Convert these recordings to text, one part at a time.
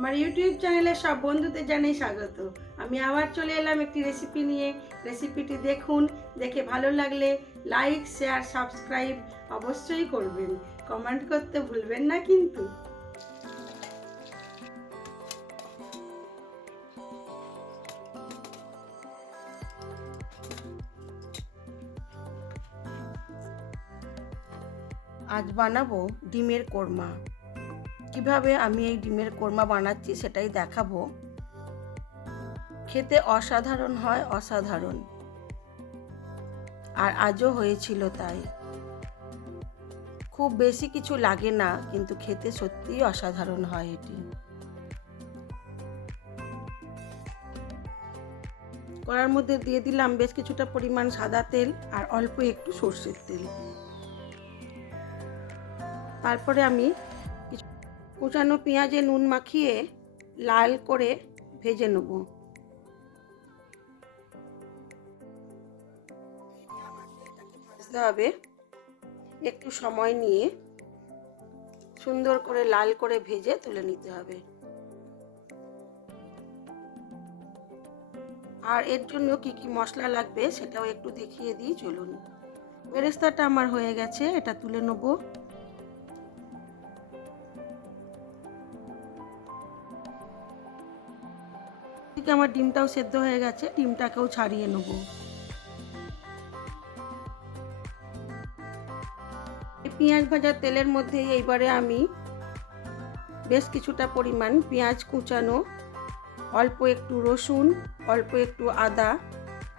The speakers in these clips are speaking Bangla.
আমার ইউটিউব চ্যানেলে সব বন্ধুদের জানাই স্বাগত। আমি আবার চলে এলাম একটি রেসিপি নিয়ে। রেসিপিটি দেখুন, দেখে ভালো লাগলে লাইক, শেয়ার, সাবস্ক্রাইব অবশ্যই করবেন। কমেন্ট করতে ভুলবেন না কিন্তু। আজ বানাবো ডিমের কোরমা। কিভাবে আমি এই ডিমের কোরমা বানাচ্ছি সেটাই দেখাবো। খেতে অসাধারণ হয়, অসাধারণ। আর আজও হয়েছিল তাই। খুব বেশি কিছু লাগে না, কিন্তু খেতে সত্যিই অসাধারণ হয় এটি। কড়ার মধ্যে দিয়ে দিলাম বেশ কিছুটা পরিমাণ সাদা তেল আর অল্প একটু সর্ষের তেল। তারপরে আমি কুচানো পেঁয়াজে নুন মাখিয়ে লাল করে ভেজে নেব। ভাজতে হবে একটু সময় নিয়ে, সুন্দর করে লাল করে ভেজে তুলে নিতে হবে। আর এর জন্য কি কি মশলা লাগবে সেটাও একটু দেখিয়ে দিই, চলুন। বেরেস্তাটা আমার হয়ে গেছে, এটা তুলে নেব। এদিকে আমার ডিমটাও সেদ্ধ হয়ে গেছে, ডিমটাকেও ছাড়িয়ে নেব। এই পেঁয়াজ ভাজার তেলের মধ্যে এইবারে আমি বেশ কিছুটা পরিমাণ পেঁয়াজ কুচানো, অল্প একটু রসুন, অল্প একটু আদা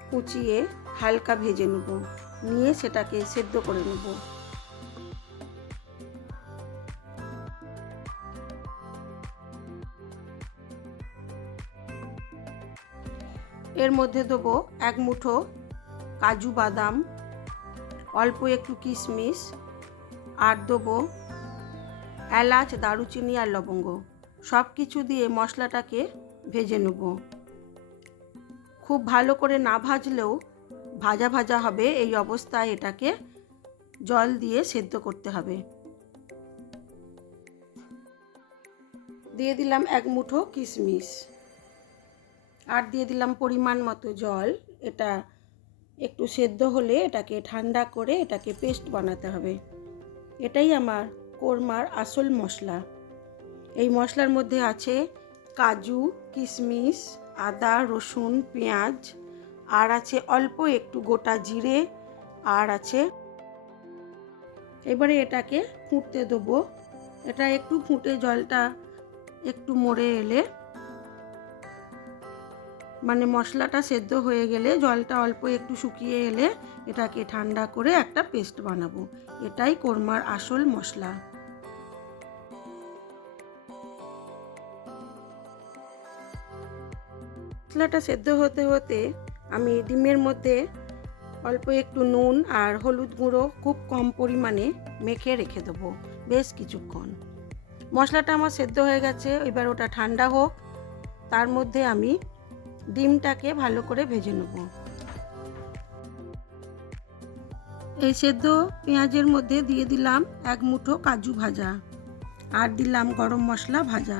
কুচিয়ে হালকা ভেজে নেব, নিয়ে সেটাকে সেদ্ধ করে নেব। এর মধ্যে দেবো এক মুঠো কাজু বাদাম, অল্প একটু কিশমিশ, আর দেবো এলাচ, দারুচিনি আর লবঙ্গ। সব কিছু দিয়ে মশলাটাকে ভেজে নেব। খুব ভালো করে না ভাজলেও ভাজা ভাজা হবে। এই অবস্থায় এটাকে জল দিয়ে সেদ্ধ করতে হবে। দিয়ে দিলাম এক মুঠো কিশমিশ, আর দিয়ে দিলাম পরিমাণ মতো জল। এটা একটু সেদ্ধ হলে এটাকে ঠান্ডা করে এটাকে পেস্ট বানাতে হবে। এটাই আমার কোরমার আসল মশলা। এই মশলার মধ্যে আছে কাজু, কিশমিশ, আদা, রসুন, পেঁয়াজ, আর আছে অল্প একটু গোটা জিরে, আর আছে। এবারে এটাকে ফুটতে দেবো। এটা একটু ফুটে জলটা একটু মরে এলে, মানে মশলাটা সেদ্ধ হয়ে গেলে, জলটা অল্প একটু শুকিয়ে এলে এটাকে ঠান্ডা করে একটা পেস্ট বানাবো। এটাই কোরমার আসল মশলা। মশলাটা সেদ্ধ হতে হতে আমি ডিমের মধ্যে অল্প একটু নুন আর হলুদ গুঁড়ো খুব কম পরিমাণে মেখে রেখে দেবো বেশ কিছুক্ষণ। মশলাটা আমার সেদ্ধ হয়ে গেছে, এবার ওটা ঠান্ডা হোক। তার মধ্যে আমি ডিমটাকে ভালো করে ভেজে নেব। এই সেদ্ধ পেঁয়াজের মধ্যে দিয়ে দিলাম এক মুঠো কাজু ভাজা, আর দিলাম গরম মশলা ভাজা।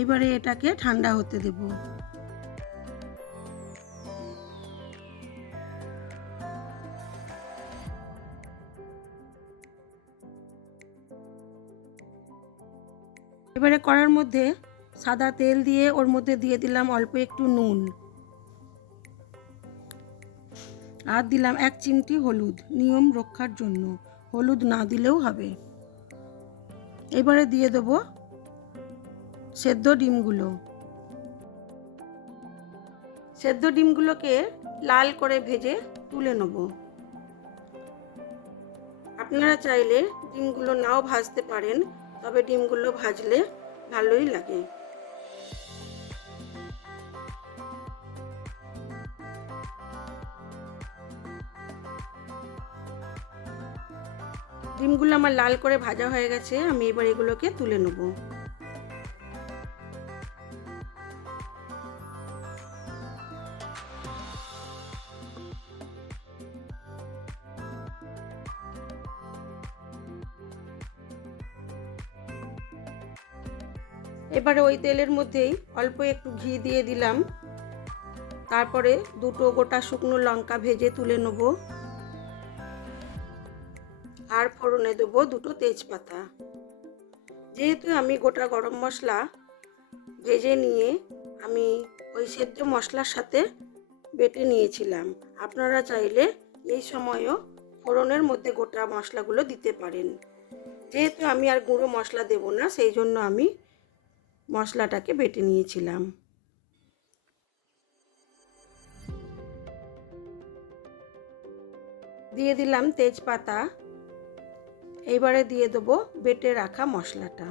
এবারে এটাকে ঠান্ডা হতে দেব। এবারে কড়ার মধ্যে সাদা তেল দিয়ে ওর মধ্যে দিয়ে দিলাম অল্প একটু নুন, আর দিলাম এক চিমটি হলুদ, নিয়ম রক্ষার জন্য। হলুদ না দিলেও হবে। এবারে দিয়ে দেবো সেদ্ধ ডিমগুলো। সেদ্ধ ডিমগুলোকে লাল করে ভেজে তুলে নেব। আপনারা চাইলে ডিমগুলো নাও ভাজতে পারেন, তবে ডিমগুলো ভাজলে ভালোই লাগে। ডিমগুলো আমার লাল করে ভাজা হয়ে গেছে, আমি এবার এগুলোকে তুলে নেব। এবারে ওই তেলের মধ্যেই অল্প একটু ঘি দিয়ে দিলাম। তারপরে দুটো গোটা শুকনো লঙ্কা ভেজে তুলে নেব। আর ফোড়নে দেবো দুটো তেজপাতা। যেহেতু আমি গোটা গরম মশলা ভেজে নিয়ে আমি ওই সেদ্ধ মশলার সাথে বেটে নিয়েছিলাম, আপনারা চাইলে এই সময়ও ফোড়নের মধ্যে গোটা মশলাগুলো দিতে পারেন। যেহেতু আমি আর গুঁড়ো মশলা দেব না, সেই জন্য আমি মশলাটাকে বেটে নিয়েছিলাম। দিয়ে দিলাম তেজপাতা। এইবারে দিয়ে দেবো বেটে রাখা মশলাটা।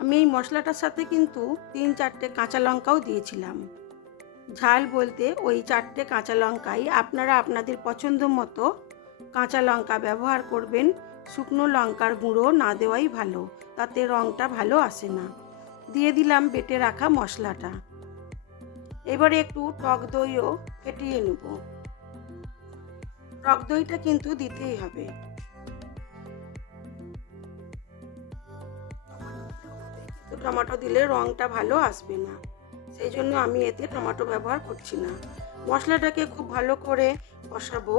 আমি এই মশলাটার সাথে কিন্তু 3-4টে কাঁচা লঙ্কাও দিয়েছিলাম। ঝাল বলতে ওই 4টে কাঁচা লঙ্কাই, আপনারা আপনাদের পছন্দ মতো কাঁচা লঙ্কা ব্যবহার করবেন। শুকনো লঙ্কার গুঁড়ো না দেওয়াই ভালো, তাতে রঙটা ভালো আসে না। দিয়ে দিলাম বেটে রাখা মশলাটা। এবারে একটু টক দইও ফেটিয়ে নেব। টক দইটা কিন্তু দিতেই হবে। টমেটো দিলে রঙটা ভালো আসবে না, সেই জন্য আমি এতে টমেটো ব্যবহার করছি না। মশলাটাকে খুব ভালো করে কষাবো।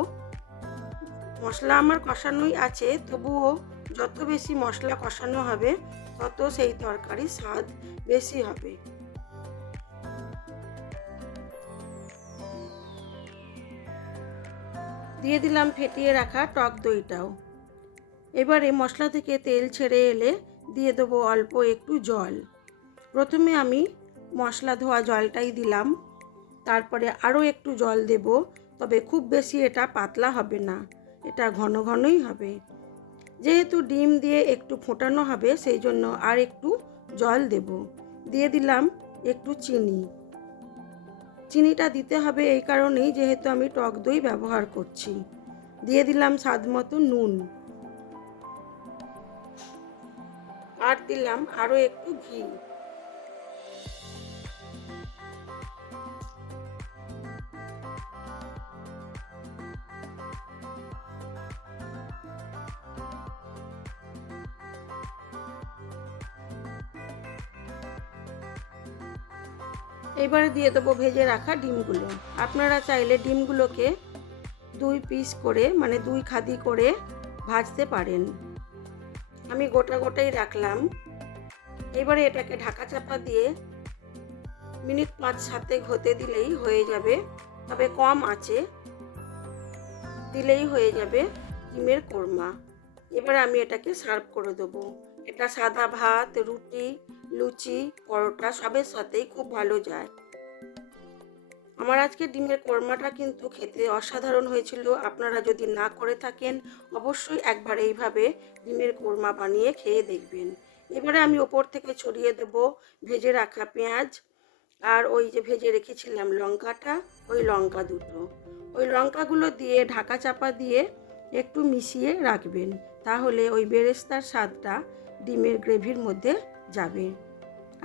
মশলা আমার কষানোই আছে, তবুও যত বেশি মশলা কষানো হবে তত সেই তরকারির স্বাদ বেশি হবে। দিয়ে দিলাম ফেটিয়ে রাখা টক দইটাও। এবারে মশলা থেকে তেল ছেড়ে এলে দিয়ে দেবো অল্প একটু জল। প্রথমে আমি মশলা ধোয়া জলটাই দিলাম, তারপরে আরও একটু জল দেব, তবে খুব বেশি এটা পাতলা হবে না, এটা ঘন ঘনই হবে। যেহেতু ডিম দিয়ে একটু ফোটানো হবে, সেই জন্য আর একটু জল দেব। দিয়ে দিলাম একটু চিনি। চিনিটা দিতে হবে এই কারণেই, যেহেতু আমি টক দই ব্যবহার করছি। দিয়ে দিলাম স্বাদ মতো নুন। আর দিলাম আরও একটু ঘি। এবারে দিয়ে দেবো ভেজে রাখা ডিমগুলো। আপনারা চাইলে ডিমগুলোকে 2 পিস করে, মানে 2 খাদি করে ভাজতে পারেন। আমি গোটা গোটাই রাখলাম। এবারে এটাকে ঢাকা চাপা দিয়ে মিনিট 5-7 হতে দিলেই হয়ে যাবে, তবে কম আঁচে দিলেই হয়ে যাবে ডিমের কোরমা। এবারে আমি এটাকে সার্ভ করে দেবো। এটা সাদা ভাত, রুটি, লুচি, পরোটা সবের সাথেই খুব ভালো যায়। আমার আজকে ডিমের কোরমাটা কিন্তু খেতে অসাধারণ হয়েছিল। আপনারা যদি না করে থাকেন, অবশ্যই একবার এইভাবে ডিমের কোরমা বানিয়ে খেয়ে দেখবেন। এবারে আমি ওপর থেকে ছড়িয়ে দেব ভেজে রাখা পেঁয়াজ, আর ওই যে ভেজে রেখেছিলাম লঙ্কাটা, ওই লঙ্কা দুটো। ওই লঙ্কাগুলো দিয়ে ঢাকা চাপা দিয়ে একটু মিশিয়ে রাখবেন, তাহলে ওই বেরেস্তার স্বাদটা ডিমের গ্রেভির মধ্যে যাবে।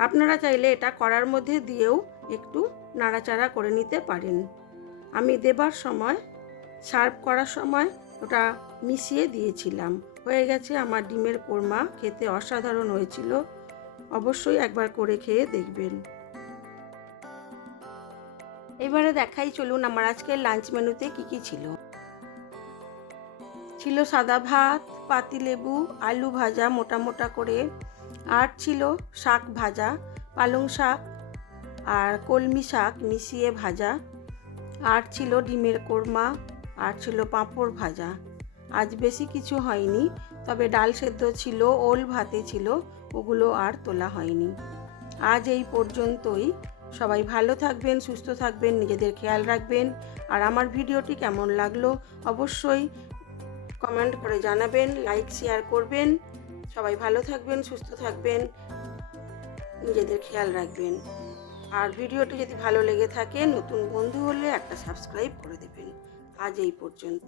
আপনারা চাইলে এটা কড়ার মধ্যে দিয়েও একটু নাড়াচাড়া করে নিতে পারেন। আমি দেবার সময়, সার্ভ করার সময় ওটা মিশিয়ে দিয়েছিলাম। হয়ে গেছে আমার ডিমের কোরমা, খেতে অসাধারণ হয়েছিল। অবশ্যই একবার করে খেয়ে দেখবেন। এবারে দেখাই চলুন আমার আজকের লাঞ্চ মেনুতে কি ছিল। ছিল সাদা ভাত, পাতিলেবু, আলু ভাজা মোটা মোটা করে, আর ছিল শাক ভাজা, পালং শাক আর কলমি শাক মিশিয়ে ভাজা, আর ছিল ডিমের কোরমা, আর ছিল পাঁপড় ভাজা। আজ বেশি কিছু হয়নি, তবে ডাল সেদ্ধ ছিল, ওল ভাতে ছিল, ওগুলো আর তোলা হয়নি। আজ এই পর্যন্তই। সবাই ভালো থাকবেন, সুস্থ থাকবেন, নিজেদের খেয়াল রাখবেন। আর আমার ভিডিওটি কেমন লাগলো অবশ্যই কমেন্ট করে জানাবেন, লাইক শেয়ার করবেন। সবাই ভালো থাকবেন, সুস্থ থাকবেন, নিজেদের খেয়াল রাখবেন। আর ভিডিওটি যদি ভালো লেগে থাকে, নতুন বন্ধু হলে একটা সাবস্ক্রাইব করে দেবেন। আজ এই পর্যন্ত।